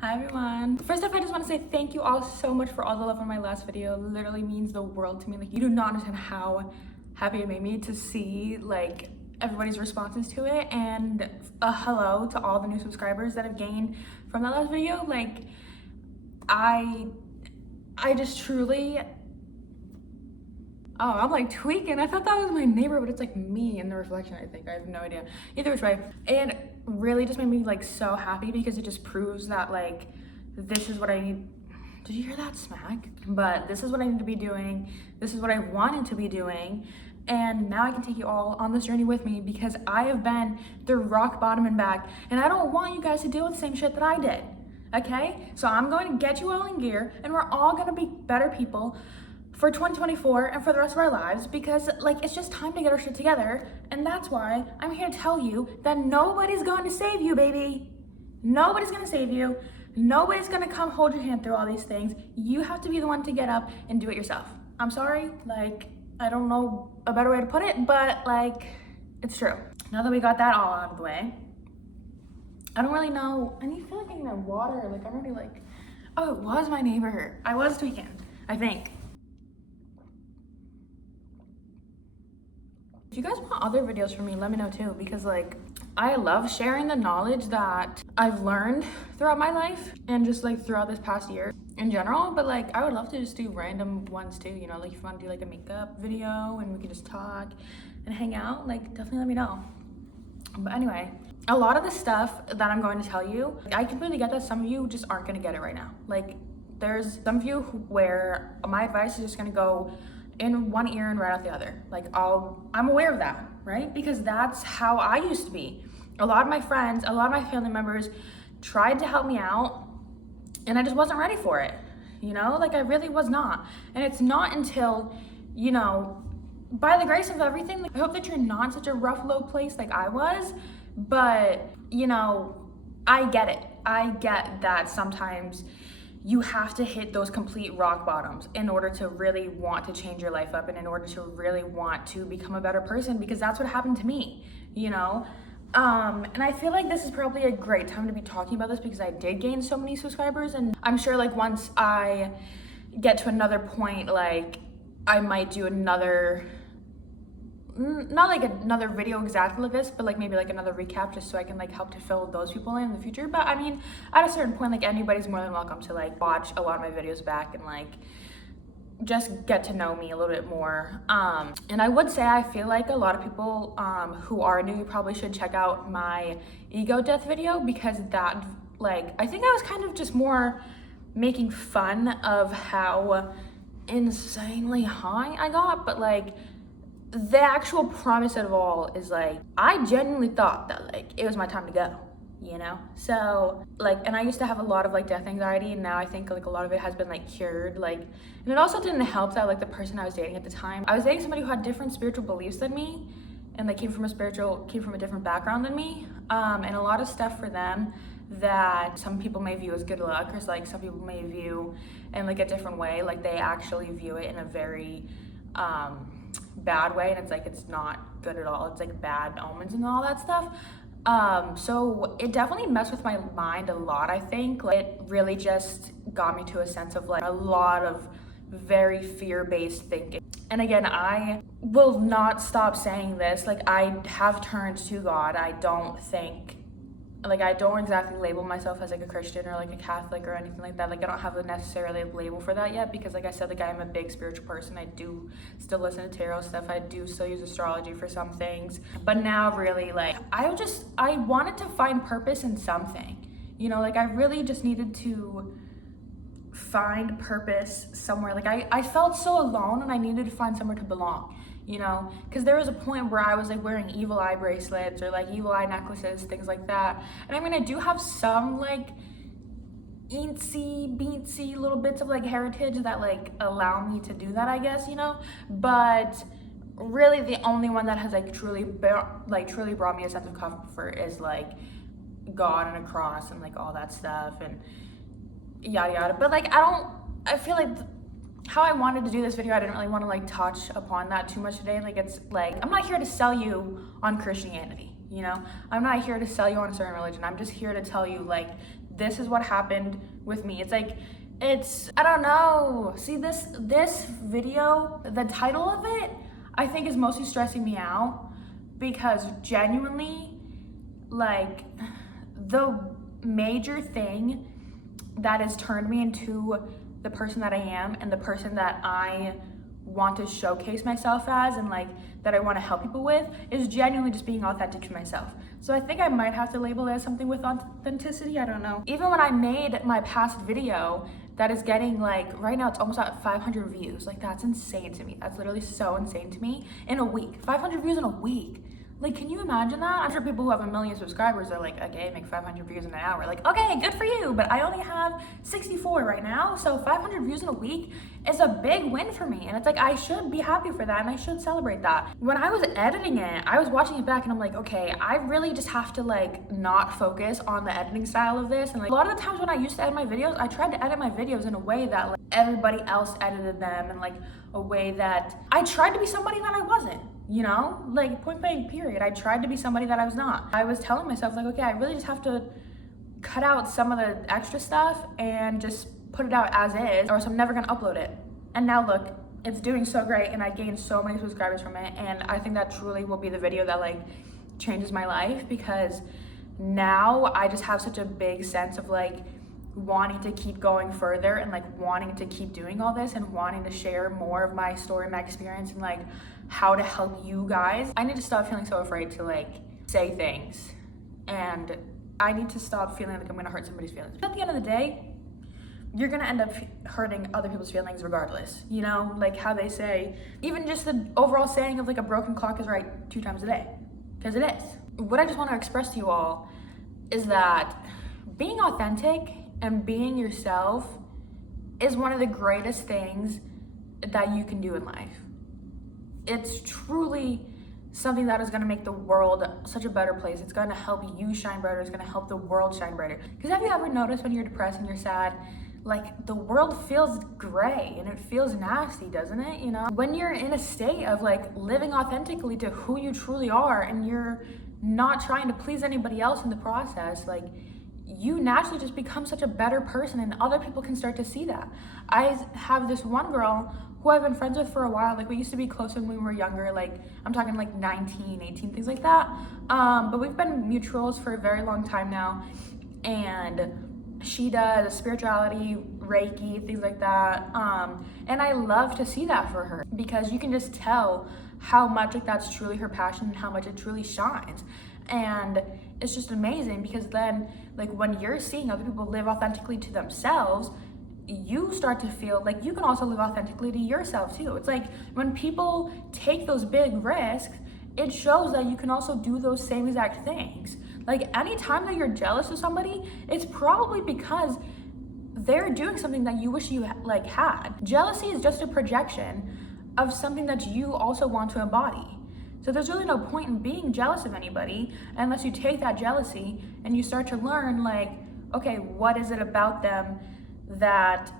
Hi everyone. First off, I just want to say thank you all so much for all the love on my last video. It literally means the world to me. Like, you do not understand how happy it made me to see like everybody's responses to it, and a hello to all the new subscribers that have gained from that last video. Like, I just truly, oh, I'm like tweaking. I thought that was my neighbor, but it's like me in the reflection, I think. I have no idea. Either which way. And really just made me like so happy because it just proves that like this is what I need. Did you hear that smack? But this is what I need to be doing. This is what I wanted to be doing. And now I can take you all on this journey with me because I have been through rock bottom and back. And I don't want you guys to deal with the same shit that I did. Okay? So I'm going to get you all in gear and we're all going to be better people for 2024 and for the rest of our lives, because like it's just time to get our shit together. And that's why I'm here to tell you that nobody's going to save you, baby. Nobody's going to save you. Nobody's going to come hold your hand through all these things. You have to be the one to get up and do it yourself. I'm sorry, like I don't know a better way to put it, but like it's true. Now that we got that all out of the way, I don't really know. I feel like I need water. Like I'm already like, oh, it was my neighbor. I was tweaking, I think. If you guys want other videos from me, let me know too, because like I love sharing the knowledge that I've learned throughout my life and just like throughout this past year in general. But like I would love to just do random ones too, you know, like if you want to do like a makeup video and we can just talk and hang out, like definitely let me know. But anyway, a lot of the stuff that I'm going to tell you, I completely get that some of you just aren't going to get it right now. Like there's some of you where my advice is just going to go in one ear and right out the other. Like I'm aware of that, right? Because that's how I used to be. A lot of my friends, a lot of my family members tried to help me out and I just wasn't ready for it. You know, like I really was not. And it's not until, you know, by the grace of everything, like, I hope that you're not in such a rough, low place like I was, but you know, I get it. I get that sometimes you have to hit those complete rock bottoms in order to really want to change your life up and in order to really want to become a better person, because that's what happened to me, you know? And I feel like this is probably a great time to be talking about this because I did gain so many subscribers, and I'm sure like once I get to another point, like I might do another, not like another video exactly like this, but like maybe like another recap just so I can like help to fill those people in the future. But I mean, at a certain point, like anybody's more than welcome to like watch a lot of my videos back and like just get to know me a little bit more. And I would say I feel like a lot of people who are new probably should check out my ego death video, because that, like, I think I was kind of just more making fun of how insanely high I got, but like the actual promise of it all is like I genuinely thought that like it was my time to go, you know? So like, and I used to have a lot of like death anxiety, and now I think like a lot of it has been like cured. Like, and it also didn't help that like the person I was dating at the time, I was dating somebody who had different spiritual beliefs than me, and like came from a different background than me, and a lot of stuff for them that some people may view as good luck, or like some people may view in like a different way, like they actually view it in a very bad way, and it's like it's not good at all. It's like bad omens and all that stuff. So it definitely messed with my mind a lot. I think like it really just got me to a sense of like a lot of very fear-based thinking. And again, I will not stop saying this, like I have turned to God. I don't exactly label myself as like a Christian or like a Catholic or anything like that. Like I don't have a necessarily label for that yet, because like I said, like I'm a big spiritual person. I do still listen to tarot stuff. I do still use astrology for some things. But now really like I wanted to find purpose in something. You know, like I really just needed to find purpose somewhere. Like I felt so alone and I needed to find somewhere to belong. You know, because there was a point where I was like wearing evil eye bracelets or like evil eye necklaces, things like that. And I mean, I do have some like beatsy little bits of like heritage that like allow me to do that, I guess, you know. But really the only one that has like truly brought me a sense of comfort is like God and a cross and like all that stuff and yada yada. But like I feel like how I wanted to do this video, I didn't really want to like touch upon that too much today. Like it's like, I'm not here to sell you on Christianity, you know? I'm not here to sell you on a certain religion. I'm just here to tell you like, this is what happened with me. It's like, I don't know. See, this video, the title of it, I think is mostly stressing me out, because genuinely, like, the major thing that has turned me into the person that I am and the person that I want to showcase myself as, and like that I want to help people with, is genuinely just being authentic to myself. So I think I might have to label it as something with authenticity. I don't know. Even when I made my past video that is getting, like, right now it's almost at 500 views. Like, that's insane to me. That's literally so insane to me. In a week, 500 views in a week. Like, can you imagine that? I'm sure people who have 1 million subscribers are like, okay, make 500 views in an hour. Like, okay, good for you, but I only have 64 right now, so 500 views in a week is a big win for me. And it's like, I should be happy for that, and I should celebrate that. When I was editing it, I was watching it back, and I'm like, okay, I really just have to, like, not focus on the editing style of this. And like, a lot of the times when I used to edit my videos, I tried to edit my videos in a way that, like, everybody else edited them, and like a way that I tried to be somebody that I wasn't. You know, like, point blank period. I tried to be somebody that I was not. I was telling myself, like, okay, I really just have to cut out some of the extra stuff and just put it out as is, or else I'm never gonna upload it. And now look, it's doing so great, and I gained so many subscribers from it, and I think that truly will be the video that, like, changes my life, because now I just have such a big sense of, like, wanting to keep going further, and like wanting to keep doing all this, and wanting to share more of my story, my experience, and like how to help you guys. I need to stop feeling so afraid to, like, say things, and I need to stop feeling like I'm gonna hurt somebody's feelings. At the end of the day, you're gonna end up hurting other people's feelings regardless. You know, like how they say, even just the overall saying of, like, a broken clock is right 2 times a day, because it is. What I just want to express to you all is that being authentic and being yourself is one of the greatest things that you can do in life. It's truly something that is going to make the world such a better place. It's going to help you shine brighter. It's going to help the world shine brighter. Because have you ever noticed when you're depressed and you're sad, like, the world feels gray and it feels nasty, doesn't it? You know, when you're in a state of, like, living authentically to who you truly are, and you're not trying to please anybody else in the process, like, you naturally just become such a better person, and other people can start to see that. I have this one girl who I've been friends with for a while. Like, we used to be close when we were younger, like, I'm talking like 19, 18, things like that. But we've been mutuals for a very long time now, and she does spirituality, Reiki, things like that. And I love to see that for her, because you can just tell how much, like, that's truly her passion and how much it truly shines. And it's just amazing, because then, like, when you're seeing other people live authentically to themselves, you start to feel like you can also live authentically to yourself too. It's like when people take those big risks, it shows that you can also do those same exact things. Like, anytime that you're jealous of somebody, it's probably because they're doing something that you wish you had. Jealousy is just a projection of something that you also want to embody. So there's really no point in being jealous of anybody unless you take that jealousy and you start to learn, like, okay, what is it about them that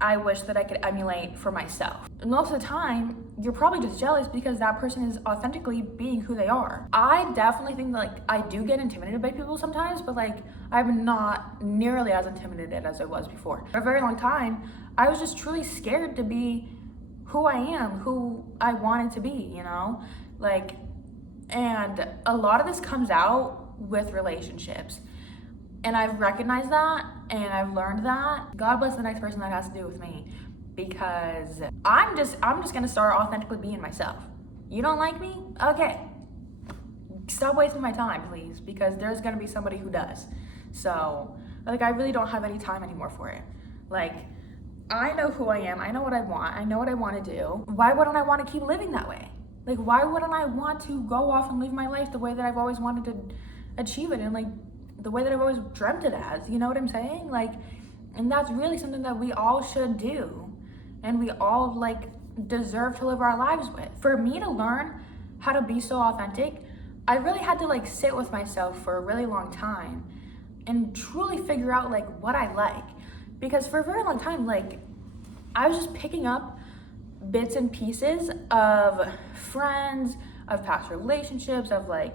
I wish that I could emulate for myself? And most of the time, you're probably just jealous because that person is authentically being who they are. I definitely think that, like, I do get intimidated by people sometimes, but, like, I'm not nearly as intimidated as I was before. For a very long time, I was just truly scared to be who I am, who I wanted to be, you know? Like, and a lot of this comes out with relationships. And I've recognized that, and I've learned that. God bless the next person that has to do with me, because I'm just gonna start authentically being myself. You don't like me? Okay. Stop wasting my time, please, because there's gonna be somebody who does. So, like, I really don't have any time anymore for it. Like, I know who I am. I know what I want. I know what I want to do. Why wouldn't I want to keep living that way? Like, why wouldn't I want to go off and live my life the way that I've always wanted to achieve it, and, like, the way that I've always dreamt it as? You know what I'm saying? Like, and that's really something that we all should do, and we all, like, deserve to live our lives with. For me to learn how to be so authentic, I really had to, like, sit with myself for a really long time and truly figure out, like, what I like. Because for a very long time, like, I was just picking up bits and pieces of friends, of past relationships, of, like,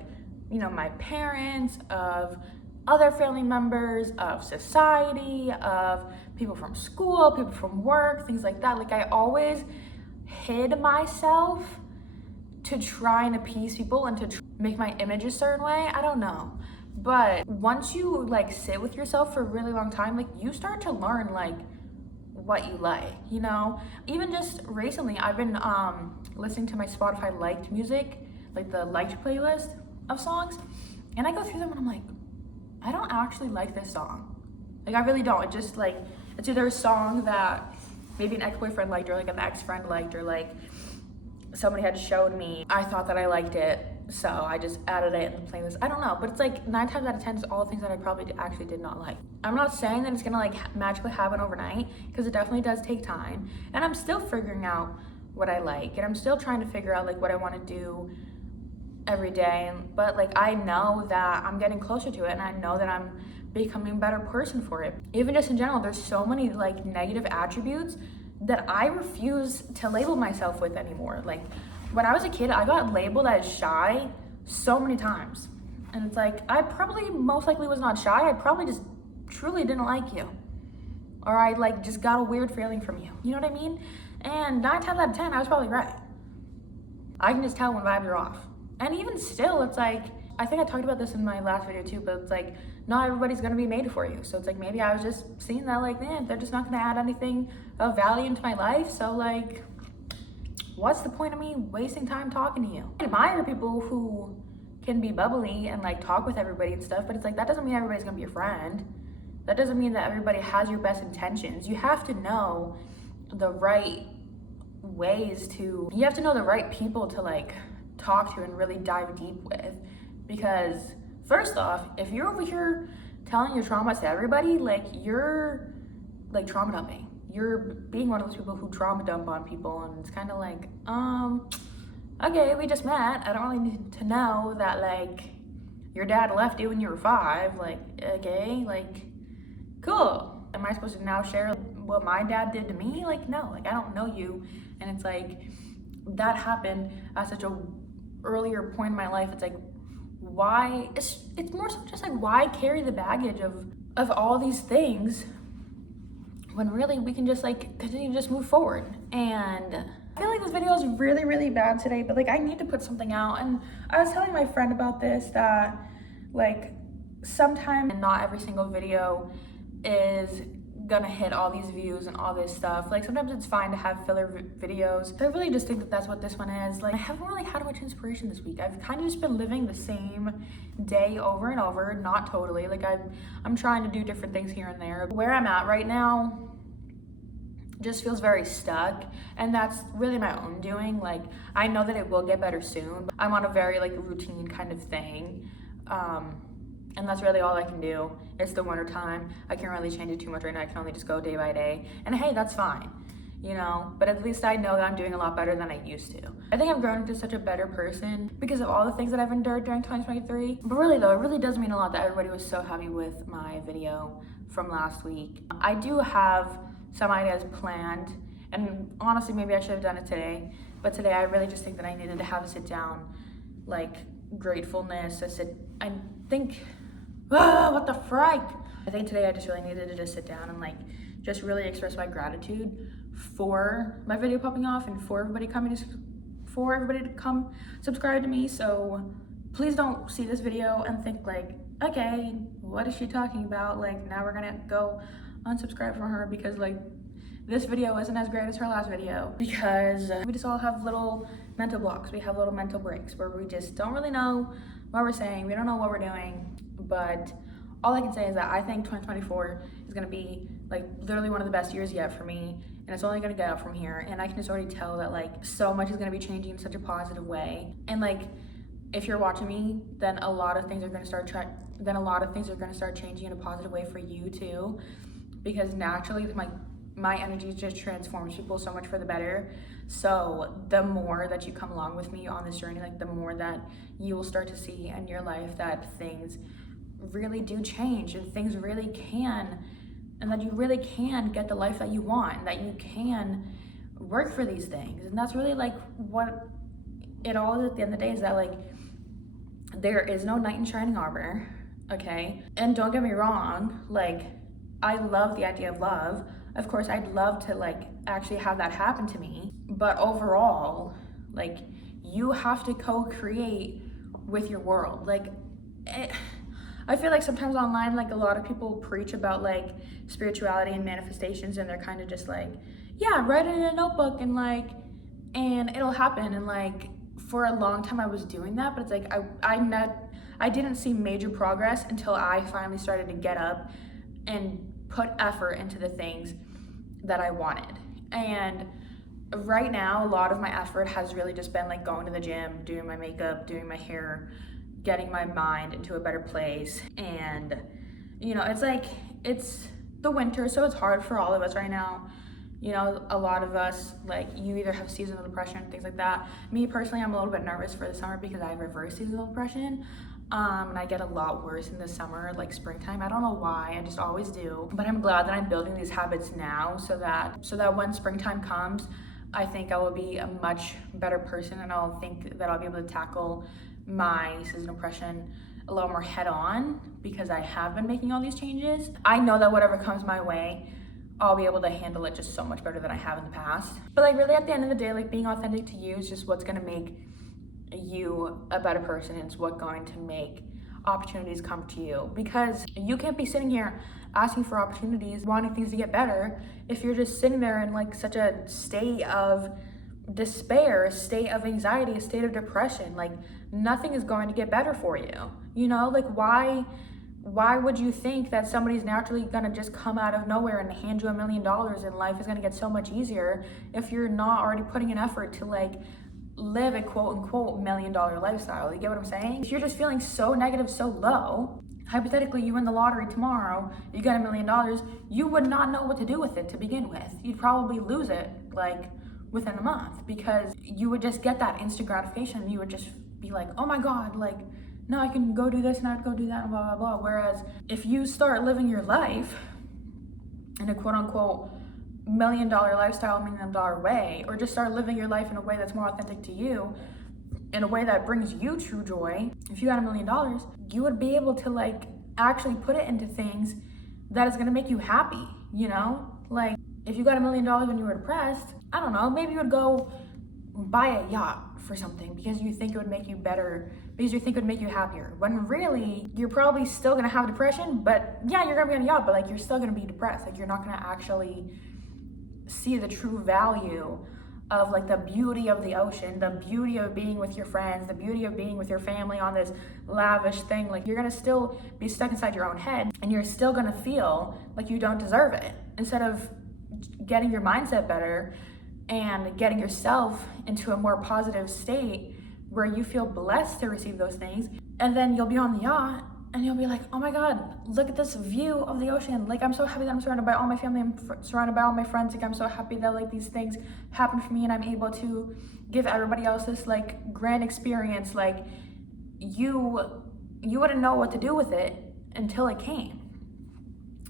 you know, my parents, of other family members, of society, of people from school, people from work, things like that. Like I always hid myself to try and appease people and to make my image a certain way. I don't know. But once you like sit with yourself for a really long time, like you start to learn like what you like, you know? Even just recently, I've been listening to my Spotify liked music, like the liked playlist of songs, and I go through them and I'm like, I don't actually like this song. Like I really don't. It just like, it's either a song that maybe an ex-boyfriend liked or like an ex-friend liked or like somebody had showed me. I thought that I liked it, so I just added it in the playlist. I don't know, but it's like 9 times out of 10 it's all the things that I probably actually did not like. I'm not saying that it's gonna like magically happen overnight, because it definitely does take time, and I'm still figuring out what I like, and I'm still trying to figure out like what I want to do every day. But like I know that I'm getting closer to it, and I know that I'm becoming a better person for it. Even just in general, there's so many like negative attributes that I refuse to label myself with anymore. Like when I was a kid, I got labeled as shy so many times, and it's like I probably most likely was not shy. I probably just truly didn't like you, or I like just got a weird feeling from you, you know what I mean? And 9 times out of 10 I was probably right. I can just tell when vibes are off. And even still, it's like, I think I talked about this in my last video too, but it's like not everybody's gonna be made for you. So it's like maybe I was just seeing that like, man, they're just not gonna add anything of value into my life, so like what's the point of me wasting time talking to you? I admire people who can be bubbly and like talk with everybody and stuff, but it's like that doesn't mean everybody's gonna be your friend. That doesn't mean that everybody has your best intentions. You have to know the right ways to, you have to know the right people to like talk to and really dive deep with. Because first off, if you're over here telling your traumas to everybody, like you're like trauma dumping. You're being one of those people who trauma dump on people, and it's kind of like, okay, we just met. I don't really need to know that like your dad left you when you were 5. Like, okay, like, cool. Am I supposed to now share what my dad did to me? Like, no, like I don't know you. And it's like, that happened at such a earlier point in my life. It's like, why, it's more so just like, why carry the baggage of all these things when really we can just like continue to just move forward? And I feel like this video is really, really bad today, but like I need to put something out. And I was telling my friend about this, that like sometimes not every single video is gonna hit all these views and all this stuff. Like sometimes it's fine to have filler videos. So I really just think that that's what this one is. Like I haven't really had much inspiration this week. I've kind of just been living the same day over and over. Not totally, like I'm trying to do different things here and there. Where I'm at right now just feels very stuck, and that's really my own doing. Like I know that it will get better soon, but I'm on a very like routine kind of thing, and that's really all I can do. It's the winter time. I can't really change it too much right now. I can only just go day by day, and hey, that's fine, you know, but at least I know that I'm doing a lot better than I used to. I think I've grown into such a better person because of all the things that I've endured during 2023. But really though, it really does mean a lot that everybody was so happy with my video from last week. I do have some ideas planned, and honestly maybe I should have done it today, but today I really just think that I needed to have a sit down, like gratefulness, I think, what the frick? I think today I just really needed to just sit down and like just really express my gratitude for my video popping off and for everybody to come subscribe to me. So please don't see this video and think like, okay, what is she talking about? Like now we're gonna go unsubscribe from her because like this video isn't as great as her last video, because we just all have little mental blocks. We have little mental breaks where we just don't really know what we're saying. We don't know what we're doing. But all I can say is that I think 2024 is gonna be like literally one of the best years yet for me, and it's only gonna get up from here. And I can just already tell that like so much is gonna be changing in such a positive way. And like if you're watching me, then a lot of things are gonna start changing in a positive way for you too, because naturally my energy just transforms people so much for the better. So the more that you come along with me on this journey, like the more that you will start to see in your life that things really do change, and things really can, and that you really can get the life that you want, and that you can work for these things. And that's really like what it all is at the end of the day, is that like there is no knight in shining armor. okay? And don't get me wrong, like, I love the idea of love. Of course, I'd love to like actually have that happen to me. But overall, like, you have to co-create with your world. Like, I feel like sometimes online, like a lot of people preach about like spirituality and manifestations, and they're kind of just like, yeah, write it in a notebook and like, and it'll happen. And like, for a long time I was doing that, but it's like I didn't see major progress until I finally started to get up and put effort into the things that I wanted. And right now, a lot of my effort has really just been like going to the gym, doing my makeup, doing my hair, getting my mind into a better place. And you know, it's like, it's the winter, so it's hard for all of us right now. You know, a lot of us, like, you either have seasonal depression, things like that. Me personally, I'm a little bit nervous for the summer because I have reverse seasonal depression. And I get a lot worse in the summer, like springtime. I don't know why, I just always do. But I'm glad that I'm building these habits now so that when springtime comes, I think I will be a much better person, and I'll think that I'll be able to tackle my seasonal depression a little more head on because I have been making all these changes. I know that whatever comes my way, I'll be able to handle it just so much better than I have in the past. But like, really, at the end of the day, like, being authentic to you is just what's gonna make you a better person. It's what's going to make opportunities come to you, because you can't be sitting here asking for opportunities, wanting things to get better, if you're just sitting there in like such a state of despair, a state of anxiety, a state of depression. Like, nothing is going to get better for you. You know, like, why would you think that somebody's naturally gonna just come out of nowhere and hand you $1 million and life is gonna get so much easier if you're not already putting an effort to like live a quote unquote $1 million lifestyle? You get what I'm saying? If you're just feeling so negative, so low, hypothetically, you win the lottery tomorrow, you get $1 million, you would not know what to do with it to begin with. You'd probably lose it like within a month, because you would just get that instant gratification and you would just be like, oh my God, like, now I can go do this and I'd go do that and blah, blah, blah. Whereas if you start living your life in a quote unquote $1 million lifestyle, $1 million way, or just start living your life in a way that's more authentic to you, in a way that brings you true joy, if you got $1 million, you would be able to like actually put it into things that is gonna make you happy, you know? Like, if you got $1 million when you were depressed, I don't know, maybe you would go buy a yacht for something because you think it would make you better, because you think it would make you happier, when really you're probably still gonna have depression. But yeah, you're gonna be on a yacht, but like, you're still gonna be depressed. Like, you're not gonna actually see the true value of like the beauty of the ocean, the beauty of being with your friends, the beauty of being with your family on this lavish thing. Like, you're gonna still be stuck inside your own head, and you're still gonna feel like you don't deserve it. Instead of getting your mindset better and getting yourself into a more positive state where you feel blessed to receive those things, and then you'll be on the yacht and you'll be like, oh my God, look at this view of the ocean. Like, I'm so happy that I'm surrounded by all my family, I'm surrounded by all my friends. Like, I'm so happy that like these things happen for me and I'm able to give everybody else this like grand experience. Like, you wouldn't know what to do with it until it came.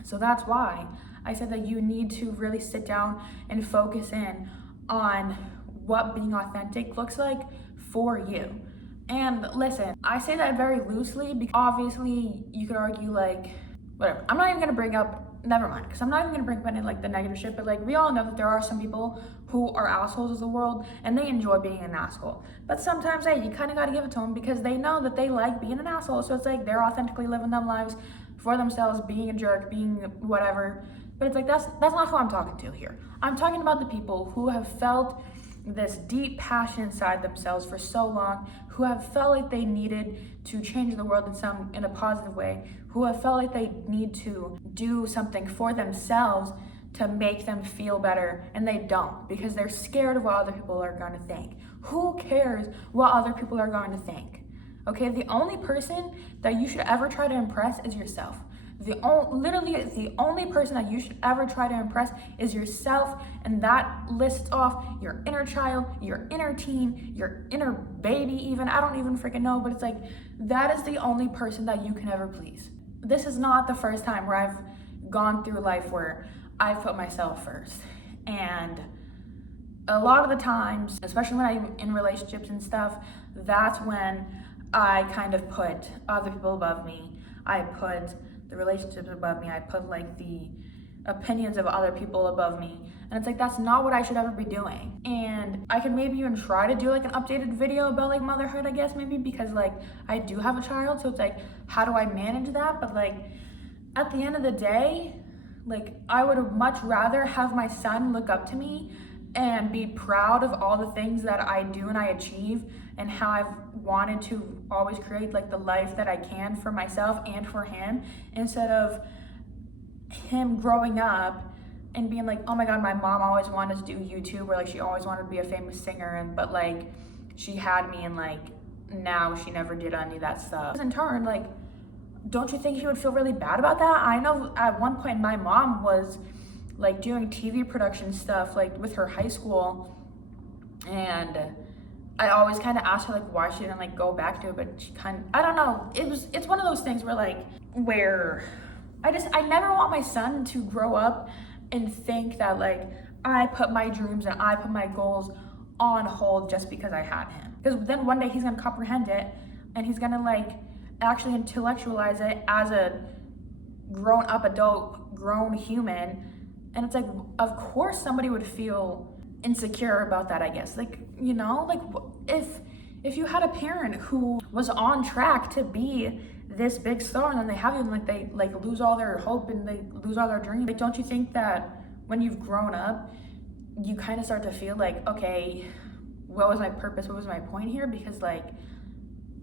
So that's why I said that you need to really sit down and focus in on what being authentic looks like for you. And listen, I say that very loosely because obviously you could argue like, whatever. I'm not even gonna bring up, never mind, because I'm not even gonna bring up any like the negative shit, but like, we all know that there are some people who are assholes of the world and they enjoy being an asshole. But sometimes, hey, you kind of gotta give it to them because they know that they like being an asshole. So it's like they're authentically living them lives for themselves, being a jerk, being whatever. But it's like, that's not who I'm talking to here. I'm talking about the people who have felt this deep passion inside themselves for so long, who have felt like they needed to change the world in a positive way, who have felt like they need to do something for themselves to make them feel better, and they don't, because they're scared of what other people are going to think. Who cares what other people are going to think? Okay, the only person that you should ever try to impress is yourself. Literally, the only person that you should ever try to impress is yourself, and that lists off your inner child, your inner teen, your inner baby even. I don't even freaking know, but it's like, that is the only person that you can ever please. This is not the first time where I've gone through life where I've put myself first. And a lot of the times, especially when I'm in relationships and stuff, that's when I kind of put other people above me. I put the relationships above me. I put like the opinions of other people above me. And it's like, that's not what I should ever be doing. And I could maybe even try to do like an updated video about like motherhood, I guess, maybe, because like I do have a child. So it's like, how do I manage that? But like at the end of the day, like I would much rather have my son look up to me and be proud of all the things that I do and I achieve, and how I've wanted to always create like the life that I can for myself and for him, instead of him growing up and being like, oh my god, my mom always wanted to do YouTube, or like she always wanted to be a famous singer, and but like she had me and like now she never did any of that stuff. In turn, like, don't you think he would feel really bad about that? I know at one point my mom was like doing TV production stuff like with her high school, and I always kind of asked her like why she didn't like go back to it, but she kind of, I don't know, it's one of those things where I never want my son to grow up and think that like I put my dreams and I put my goals on hold just because I had him, because then one day he's gonna comprehend it and he's gonna like actually intellectualize it as a grown up adult, grown human. And it's like, of course somebody would feel insecure about that, I guess. Like, you know, like if you had a parent who was on track to be this big star and then they have you and like they like lose all their hope and they lose all their dreams, like don't you think that when you've grown up you kind of start to feel like, okay, what was my purpose, what was my point here? Because like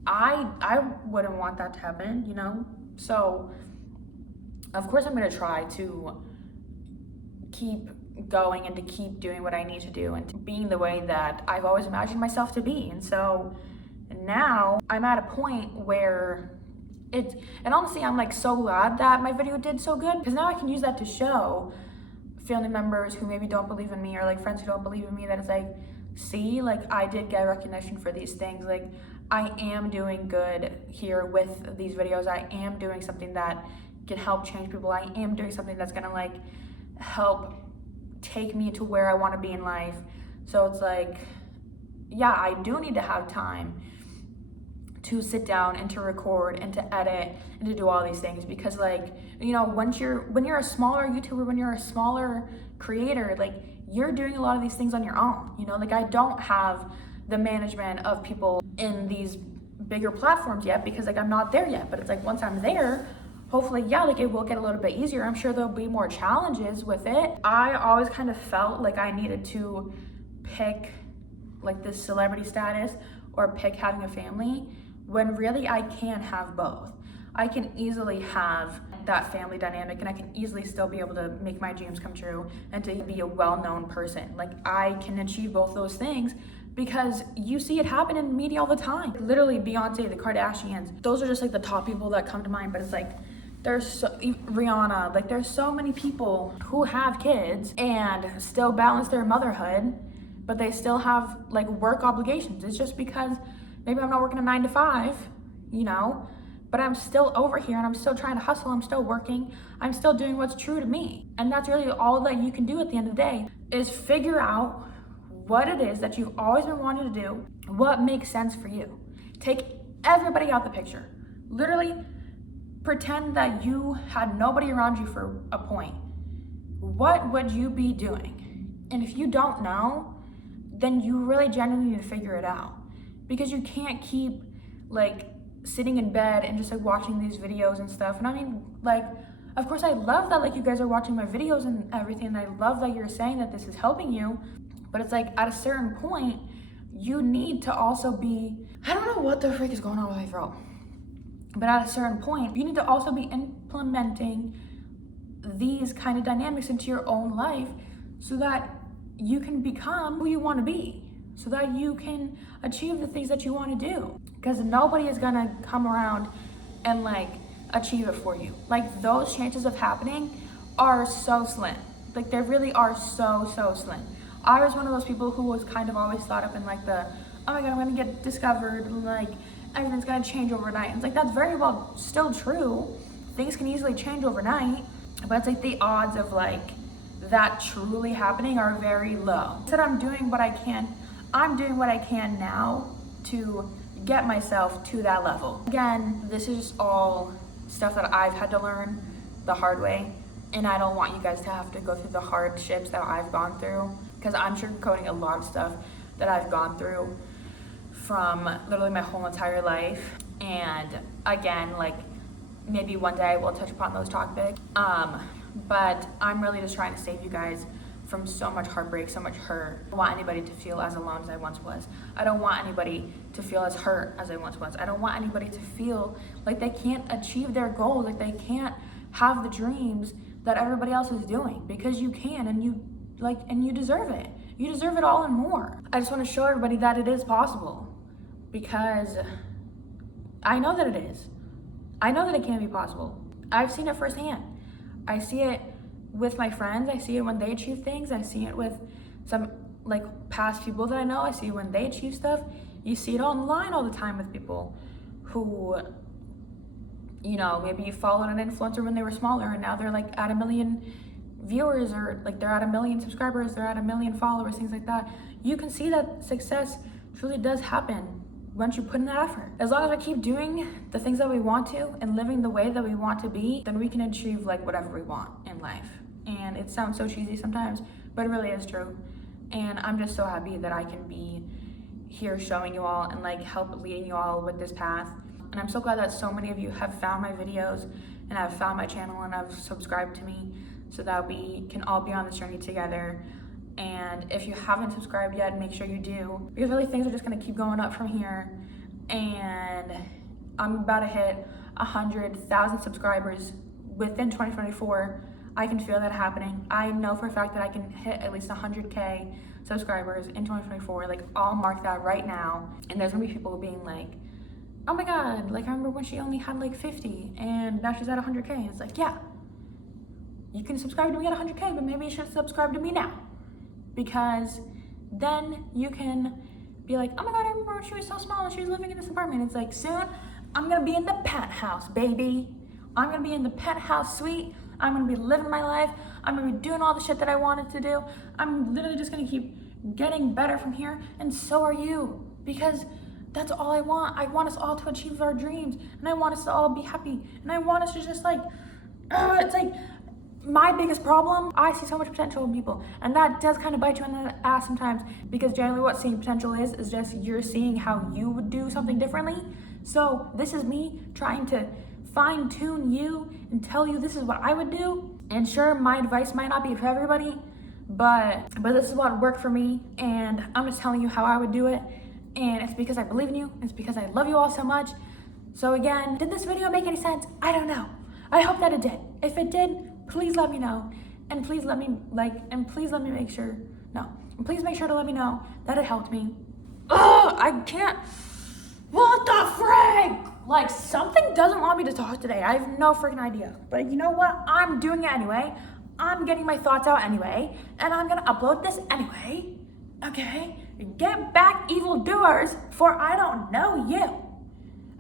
I wouldn't want that to happen, you know? So of course I'm gonna try to keep going and to keep doing what I need to do and being the way that I've always imagined myself to be. And so now I'm at a point where and honestly I'm like so glad that my video did so good, because now I can use that to show family members who maybe don't believe in me, or like friends who don't believe in me, that it's like, see, like I did get recognition for these things. Like I am doing good here with these videos. I am doing something that can help change people. I am doing something that's gonna like help take me to where I want to be in life. So it's like, yeah, I do need to have time to sit down and to record and to edit and to do all these things, because like, you know, when you're a smaller YouTuber, when you're a smaller creator, like you're doing a lot of these things on your own, you know? Like I don't have the management of people in these bigger platforms yet, because like I'm not there yet. But it's like once I'm there, hopefully, yeah, like it will get a little bit easier. I'm sure there'll be more challenges with it. I always kind of felt like I needed to pick like this celebrity status or pick having a family, when really I can have both. I can easily have that family dynamic, and I can easily still be able to make my dreams come true and to be a well-known person. Like I can achieve both those things, because you see it happen in media all the time. Literally Beyonce, the Kardashians, those are just like the top people that come to mind. But it's like, Rihanna, like there's so many people who have kids and still balance their motherhood, but they still have like work obligations. It's just because maybe I'm not working a 9 to 5, you know, but I'm still over here and I'm still trying to hustle. I'm still working. I'm still doing what's true to me. And that's really all that you can do at the end of the day, is figure out what it is that you've always been wanting to do, what makes sense for you. Take everybody out the picture. Literally pretend that you had nobody around you for a point. What would you be doing? And if you don't know, then you really genuinely need to figure it out, because you can't keep like sitting in bed and just like watching these videos and stuff. And I mean, like, of course I love that like you guys are watching my videos and everything, and I love that you're saying that this is helping you, but it's like at a certain point you need to also be, I don't know what the frick is going on with my throat, but at a certain point you need to also be implementing these kind of dynamics into your own life, so that you can become who you want to be, so that you can achieve the things that you want to do. Because nobody is gonna come around and like achieve it for you. Like those chances of happening are so slim. Like they really are so slim. I was one of those people who was kind of always thought up in like the, oh my god, I'm gonna get discovered and like everything's gonna change overnight. And it's like, that's very well still true. Things can easily change overnight, but it's like the odds of like that truly happening are very low. Instead, I'm doing what I can now to get myself to that level. Again, this is all stuff that I've had to learn the hard way. And I don't want you guys to have to go through the hardships that I've gone through, because I'm sugarcoating a lot of stuff that I've gone through from literally my whole entire life. And again, like, maybe one day I will touch upon those topics. But I'm really just trying to save you guys from so much heartbreak, so much hurt. I don't want anybody to feel as alone as I once was. I don't want anybody to feel as hurt as I once was. I don't want anybody to feel like they can't achieve their goals, like they can't have the dreams that everybody else is doing, because you can, and you deserve it. You deserve it all and more. I just want to show everybody that it is possible, because I know that it is. I know that it can be possible. I've seen it firsthand. I see it with my friends. I see it when they achieve things. I see it with some like past people that I know. I see when they achieve stuff. You see it online all the time with people who, you know, maybe you followed an influencer when they were smaller and now they're like at 1 million viewers, or like they're at 1 million subscribers, they're at 1 million followers, things like that. You can see that success truly does happen once you put in that effort. As long as we keep doing the things that we want to and living the way that we want to be, then we can achieve like whatever we want in life. And it sounds so cheesy sometimes, but it really is true. And I'm just so happy that I can be here showing you all and like help leading you all with this path. And I'm so glad that so many of you have found my videos and have found my channel and have subscribed to me, so that we can all be on this journey together. And if you haven't subscribed yet, make sure you do, because really things are just gonna keep going up from here. And I'm about to hit 100,000 subscribers within 2024. I can feel that happening. I know for a fact that I can hit at least 100K subscribers in 2024. Like, I'll mark that right now. And there's gonna be people being like, oh my God, like I remember when she only had like 50 and now she's at 100K. It's like, yeah, you can subscribe to me at 100K, but maybe you should subscribe to me now. Because then you can be like, oh my God, I remember when she was so small and she was living in this apartment. It's like, soon I'm gonna be in the penthouse, baby. I'm gonna be in the penthouse suite. I'm gonna be living my life. I'm gonna be doing all the shit that I wanted to do. I'm literally just gonna keep getting better from here, and so are you. Because that's all I want. I want us all to achieve our dreams, and I want us to all be happy, and I want us to just like, it's like, my biggest problem, I see so much potential in people, and that does kind of bite you in the ass sometimes, because generally what seeing potential is just you're seeing how you would do something differently. So this is me trying to fine tune you and tell you this is what I would do. And sure, my advice might not be for everybody, but this is what worked for me, and I'm just telling you how I would do it. And it's because I believe in you. It's because I love you all so much. So again, did this video make any sense? I don't know. I hope that it did. If it did, please let me know. And please let me please make sure to let me know that it helped me. Ugh, I can't. What the frick? Like, something doesn't want me to talk today. I have no freaking idea. But you know what? I'm doing it anyway. I'm getting my thoughts out anyway. And I'm gonna upload this anyway. Okay? Get back, evildoers, for I don't know you.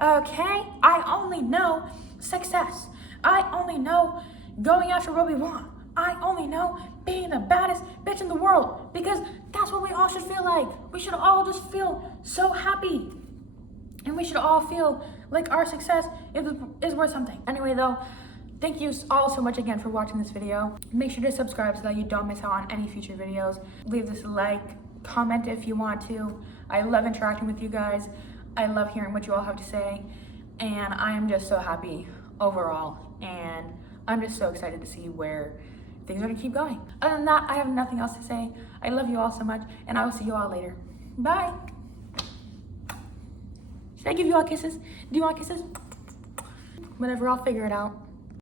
Okay? I only know success. I only know going after what we want. I only know being the baddest bitch in the world, because that's what we all should feel like. We should all just feel so happy. And we should all feel like our success is worth something. Anyway though, thank you all so much again for watching this video. Make sure to subscribe so that you don't miss out on any future videos. Leave this a like, comment if you want to. I love interacting with you guys. I love hearing what you all have to say. And I am just so happy overall. And I'm just so excited to see where things are gonna keep going. Other than that, I have nothing else to say. I love you all so much, and I will see you all later. Bye. Should I give you all kisses? Do you want kisses? Whatever, I'll figure it out.